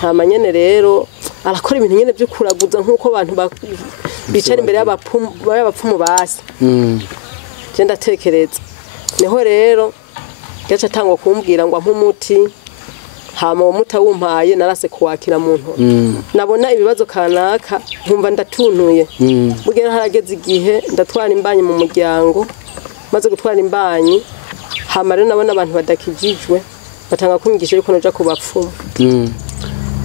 hama nyene rero arakora ibintu nyene byo kuraguza nkuko abantu bicara imbere y'abapfumu basi je ndatekereza niho rero yaca tangwa kumbwira ngo ampumuti hama uwo mutawumpaye narase kuwakira muntu nabona ibibazo kanaka nkumva ndatuntuye bugera harageze igihe ndatwara imbanyi mu muryango maze gutwara imbanyi hama rero nabona abantu badakijijwe batanga kunyigisha yuko noja kubapfumu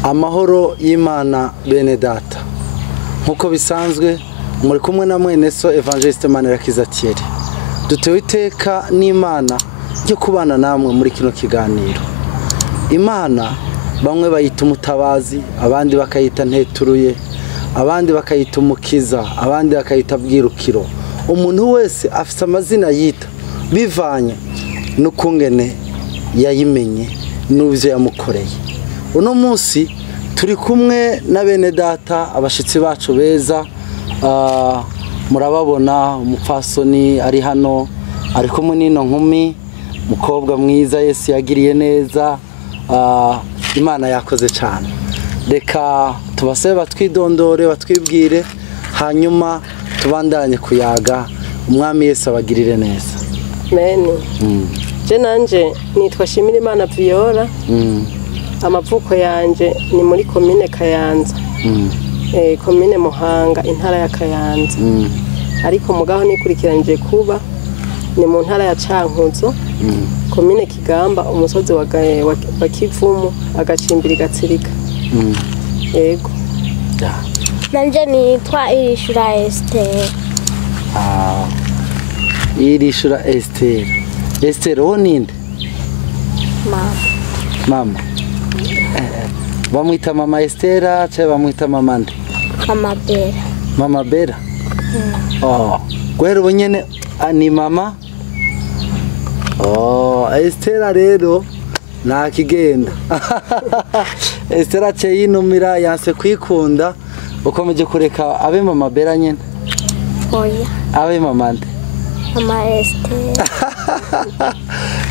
amahoro y'Imana bene data nkuko bisanzwe muri kumwe na mwene so Evangeliste Manirakiza Thierry dutewe iteka n'Imana ryo kubana namwe muri kino kiganiro. Imana bamwe bayita umutabazi, abandi bakayita nteturuye, abandi bakayita umukiza, abandi bakayita bwirukiro. Umuntu wese afite amazina yita bivanye n'ukungene yayimenye n'ubyo yamukoreye. Uno munsi turi kumwe na bene data abashitsi bacu beza, murababona umupfasoni ari hano ari kumwe n'ino nkumi, mukobwa mwiza Yesu yagiriye neza. Imana yakoze cyane. Reka tubasabe batwidondore batwibwire hanyuma tubandanye kuyaga. Umwami Yesu abagirire neza. Amen. Je nanje nitwa Shimirimana Viola. Amavuko yanje ni muri komine Kayanza. Komine Muhanga intara ya Kayanza. Ariko mugaho nikurikiranje kuba ni mu ntara ya Cankuzo. Komine Kigamba umusozi wa Kivumu agacimbiri gatsirika. Yego. Nanje nitwa Irishura Esther. Irishura Esther. Esther woninde? Mama. Bamwita mama Esther cyangwa bamwita mama nde? Mama Bera. Mama Bera? Kwero nyene ni mama? Esther rero nakigenda. Esther ace yinumira yanse kwikunda ukomeje kureka abe mama Bera nyene? Oya. Abe mama nde? Mama Esther.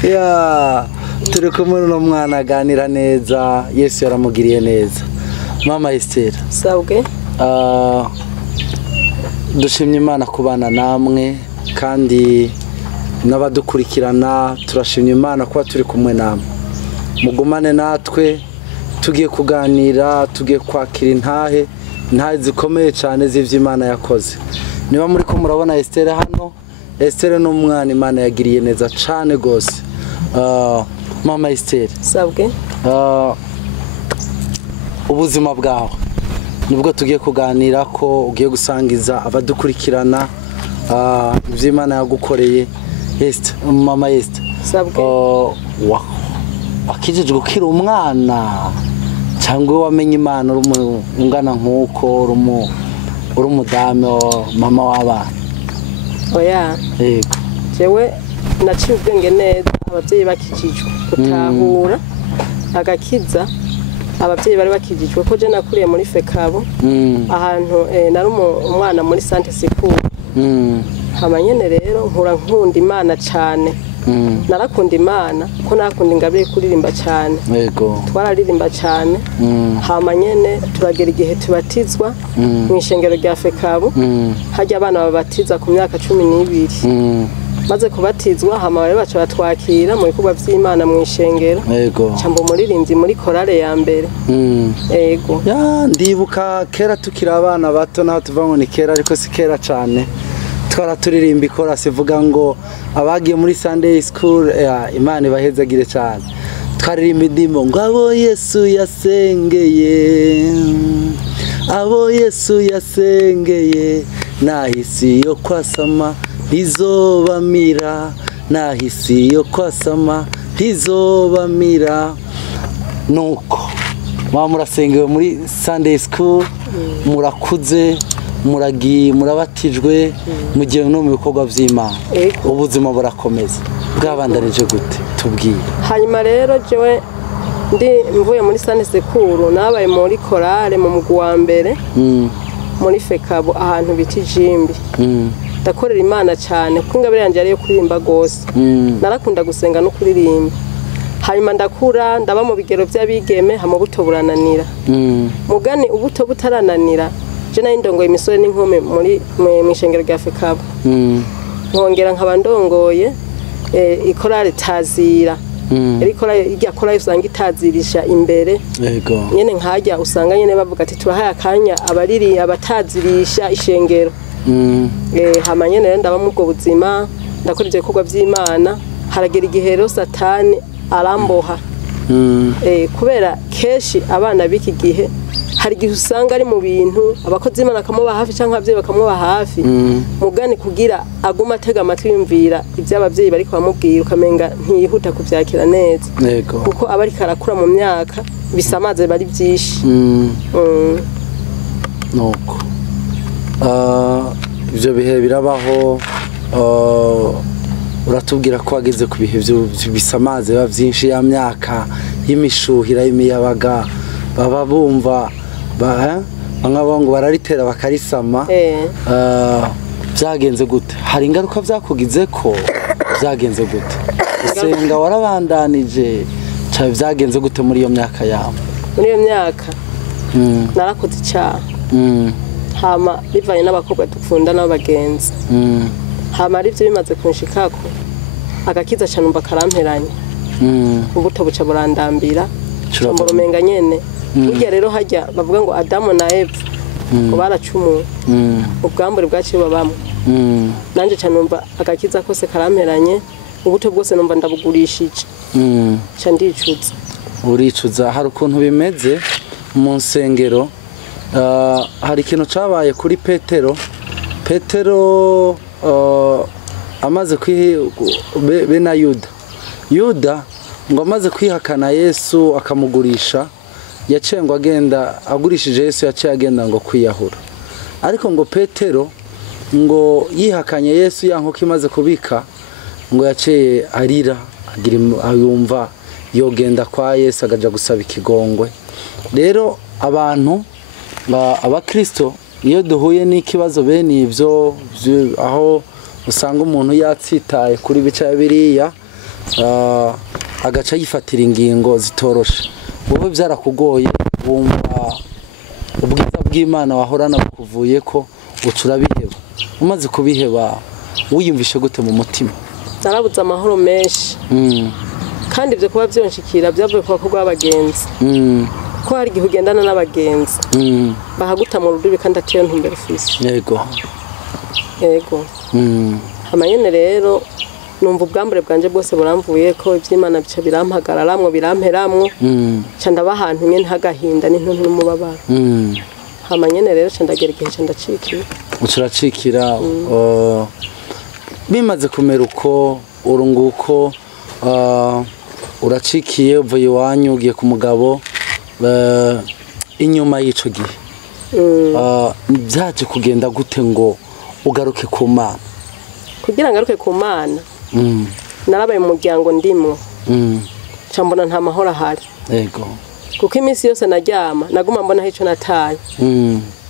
Ya turi kumwe n'umwana aganira neza, Yesu yaramugiriye neza. Mama Esther. Sabwe. Dushimye Imana kubana namwe kandi n'abadukurikirana turashimye Imana kuba turi kumwe namwe. Mugumane natwe tugiye kuganira, tugiye kwakira intahe zikomeye cyane z'ivyo Imana yakoze. Niba muri ko murabona Esther hano, Esther n'umwana Imana yagiriye neza cyane gose. Mama Esther. Sabwe. Ubuzima bwawe nibwo tugiye kuganira ko ugiye gusangiza abadukurikirana ivyo Imana yagukoreye. Esther, Mama Esther. Sabwe. Wakijije gukira umwana cyangwa wamenye Imana ungana nkuko uri umudame mama w'abana? Oya. Yego. Jewe naciye ubwenge neza abavyeyi bakijijwe gutahura agakiza abavyeyi bari bakijijwe ko je nakuriye muri Fekabo ahantu nari umwana muri Sante Sikuru. Hama nyene rero nkunda Imana cyane. Narakunda Imana ko nakunda ingabire kuririmba cyane. Yego. Twararirimba cyane. Hama nyene turagera igihe tubatizwa mu ishengero rya Fekabo. Hajya abana babatiza ku myaka 12. Maze kubatizwa hama bari bacu batwakira mu bikorwa by'Imana mu ishengero. Yego. Cambo muririmbyi muri korale ya mbere. Yego. Ya ndibuka kera tukira abana bato naho tuvango ni kera ariko si kera cyane. Twara turirimba ikora sivuga ngo abagiye muri Sunday school Imana ibahezagire cyane. Twaririmba indimo ngo abo Yesu yasengeye, abo Yesu yasengeye, nahisi yo kwasama ntizobamira, nahisi yo kwasama ntizobamira. Nuko murasengewe muri Sunday school, murakuze, murabatijwe, mugiye no mu bikorwa by'Imana. Ubuzima burakomeza. Bwabandanije gute? Tubwire. Hanyuma rero jewe mvuye muri Sante Sikuru nabaye muri korale mu mugwi wa mbere muri Fekabo ahantu biti Jimbi. Ndakorera Imana cyane kuko ingabire yanje yari yo kuririmba gose. Narakunda gusenga no kuririmba. hanyuma ndakura ndaba mu bigero by'abigeme hama buto burananira mugani ubuto butarananira je nayo ndongoye imisore n'inkumi muri mwishengero rya Fekabo nkongera nkaba ndongoye ikorale tazira irya korale usanga itazirisha imbere yego nyene nkajya usanga nyene bavuga ati turahaye akanya abariri abatazirisha ishengero hama nyene rero ndaba mu bwo buzima ndakora ivyo bikorwa vy'Imana haragera igihe rero satani aramboha kubera keshi abana b'iki gihe hari igihe usanga ari mu bintu abakozi b'Imana bakamuba hafi cyangwa abavyeyi bakamuba hafi mugani kugira aguma atega amatwi yumvira ivy'abavyeyi bariko bamubwira ukamenga ntiyihuta kuvyakira neza yego kuko aba ariko arakura mu myaka bisamaze bari vyinshi nuko ivyo bihe birabaho uratubwira ko wageze ku bihe bisamaze biba vyinshi ya myaka y'imishuhira y'imiyabaga baba bumva ngo bararitera bakarisama byagenze gute hari ingaruka byakugize ko byagenze gute usenga warabandanije cyane byagenze gute muri iyo myaka yawe muri iyo myaka narakoze icyaha hama bivanye n'abakobwa dukunda n'abagenzi hama ari byo bimaze kunshikako agakiza cyane umva karamperanye ubuto buca burandambira cyamboro menga nyene burya rero hajya bavuga ngo Adamu na Eva ngo baracumuye ubwambure bwaciye babamo nanje cyane umva agakiza kose karamperanye ubuto bwose numva ndabugurishije cya ndicuza uricuza hari ukuntu bimeze mu nsengero hari ikintu cabaye kuri Petero amaze be na Yuda ngo amaze kwihakana Yesu akamugurisha yaciye ngo agenda agurishije Yesu yaciye agenda ngo kwiyahura ariko ngo Petero ngo yihakanye Yesu yankoka imaze kubika ngo yaciye arira ayumva yogenda kwa Yesu agaja gusaba ikigongwe rero abantu abakristo iyo duhuye n'ikibazo bene ivyo aho usanga umuntu yatsitaye kuri bica biriya agaca yifatira ingingo zitoroshe wowe byarakugoye wumva ubwiza bw'Imana wahorana bukuvuye ko ucura biheba umaze kubiheba wiyumvishe gute mu mutima narabuze amahoro menshi kandi ibyo kuba byonshikira byavuye ku bakobwa b'abagenzi ko hari igihe ugendana n'abagenzi bahaguta mu rudubi kandi atiyo ntumbere ufise yego amanyene rero numva ubwambure bwanje bwose buramvuye ko ivy'Imana bica birampagararamwo biramperamwo ca ndaba ahantu nyene hagahinda n'intuntu n'umubabaro amanyene rero ca ndagera igihe ca ndacikira ucuracikira bimaze kumera uko urunguko uracikiye uvuye iwanyu ugiye ku mugabo inyuma y'ico gihe byaje kugenda gute ngo ugaruke ku Mana kugira ngaruke ku Mana narabaye mu muryango ndimwo mbona nta mahoro ahari yego kuko iminsi yose naryama naguma mbona hico nataye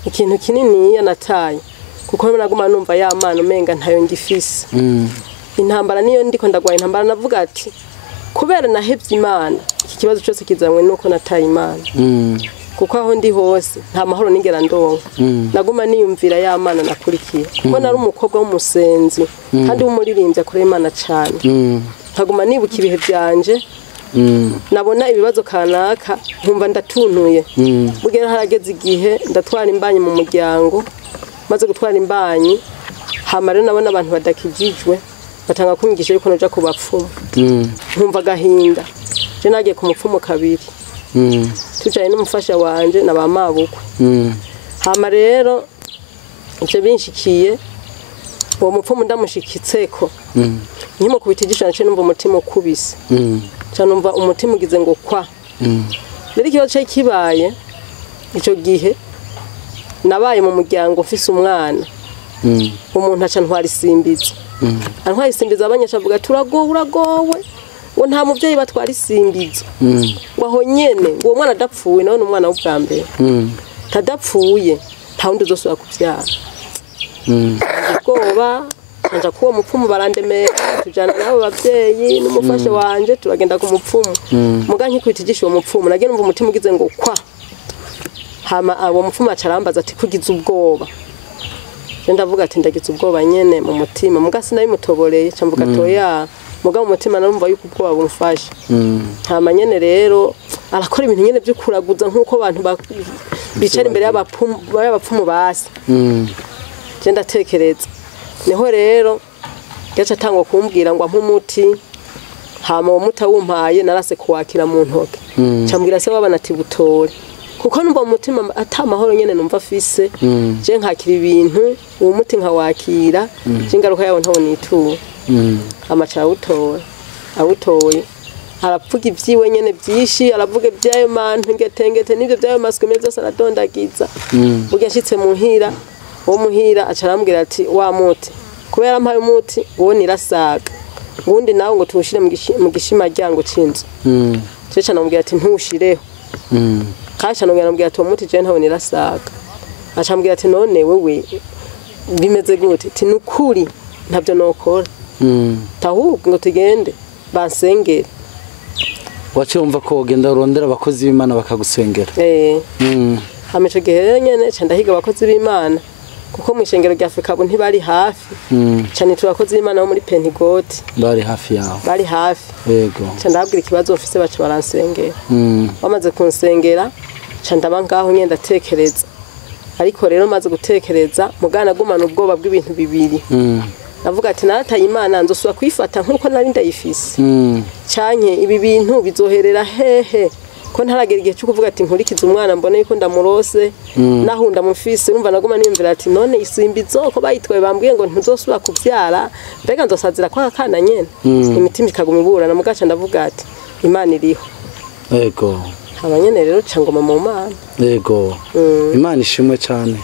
ikintu kinini ya nataye kuko naguma numva ya Mana umenga ntayo ngifise intambara niyo ndiko ndagwaye intambara navuga ati kubera nahevye Imana iki kibazo cyose kizamwe nuko nataye Imana kuko aho ndi hose nta mahoro nigera ndonka naguma niyumvira ya Mana nakurikiye kuko nari umukobwa w'umusenzi kandi w'umuririmbyi akorera Imana cyane nkaguma nibuka ibihe byanje nabona ibibazo kanaka nkumva ndatuntuye bugera harageze igihe ndatwara imbanyi mu muryango maze gutwara imbanyi hamare nabona abantu badakijijwe batanga kumwigisha yuko noja ku bapfumu nkumva gahinda je nagiye ku mupfumu kabiri tucaye n'umufasha wanje na bamabukwe hama rero ivyo binshikiye uwo mupfumu ndamushikitseko nkimo kubitigisha nace numva umutima ukubise numva umutima ugize ngo kwa rero ikibazo cyo kibaye ico gihe nabaye mu muryango ufise umwana umuntu aca ntwara isimbizo antwara isimbizo abanyesha avuga uragowe ngo nta muvyeyi batwara isimbizo waho nyene ngo umwana adapfuye nawe n'umwana w'ubwa mbere tadapfuye nta wundi uzosubira kuvyara ubwoba nja kuwo mupfumu barandemera tujana nabo bavyeyi n'umufashe wanje turagenda ku mupfumu muga nkikubita ijisho uwo mupfumu nagiye numva umutima ugize ngo kwa hama abo mupfumu acarambaza ati kugize ubwoba ndavuga ati ndagize ubwoba nyene mu mutima muga sinabimutoboreye camvuga toya muga mu mutima narumva yuko ubwoba bumfashe hama nyene rero arakora ibintu nyene byo kuraguza nkuko abantu bicara imbere y'abapfumu basi je ndatekereza niho rero gaca atangwa kumbwira ngo ampumuti hama uwo muti awumpaye narase kuwakira mu ntoke cambwira se wabana ati butore kuko numva mu mutima atamahoro nyene numva afise je nkakira ibintu uwo muti nkawakira je ingaruka yawo ntabona itura amaca awutoye aravuga ivyiwe nyene vyishi aravuga ivyayo mantu ngetengete nivyo vyayo maswe meza zose aradondagiza burya nshitse muhira uwo muhira acarambwira ati wa muti kubera mpaye umuti uwo nirasaga ngundi nawe ngo tuwushire mu gishima ryango cinzu cece namubwira ati ntushireho kasha nambwira ati uwo muti je ntawe nirasaga acambwira ati none wewe bimeze gute ati nukuri ntabyo nokora tahubwo ngo tugende bansengere waciye wumva ko wogenda urondera abakozi b'Imana bakagusengera hamico gihe nyene ca ndahiga abakozi b'Imana kuko mu ishengero rya Afrika ntibari hafi cyane turakoze Imana bo muri Pentecote bari hafi yaho bari hafi yego ca ndabwira ikibazo ofise bacu baransengera bamaze kunsengera ca ndaba ngaho nyenda ndatekereza ariko rero maze gutekereza mugana gumana ubwoba bw'ibintu bibiri navuga ati narataye Imana nzosubira kwifata nkuko nari ndayifise canke ibi bintu bizoherera hehe ko ntaragera igihe cyo kuvuga ati nkurikiza umwana mbone yuko ndamurose naho ndamufise urumva naguma niyumvira ati none isimbizo ko bayitwaye bambwiye ngo ntuzosubira kuvyara mbega nzosazira kwa kana nyene imitima ikaguma iburana mugaca ndavuga ati Imana iriho yego abanyene rero cangoma mu Mana yego Imana ishimwe cyane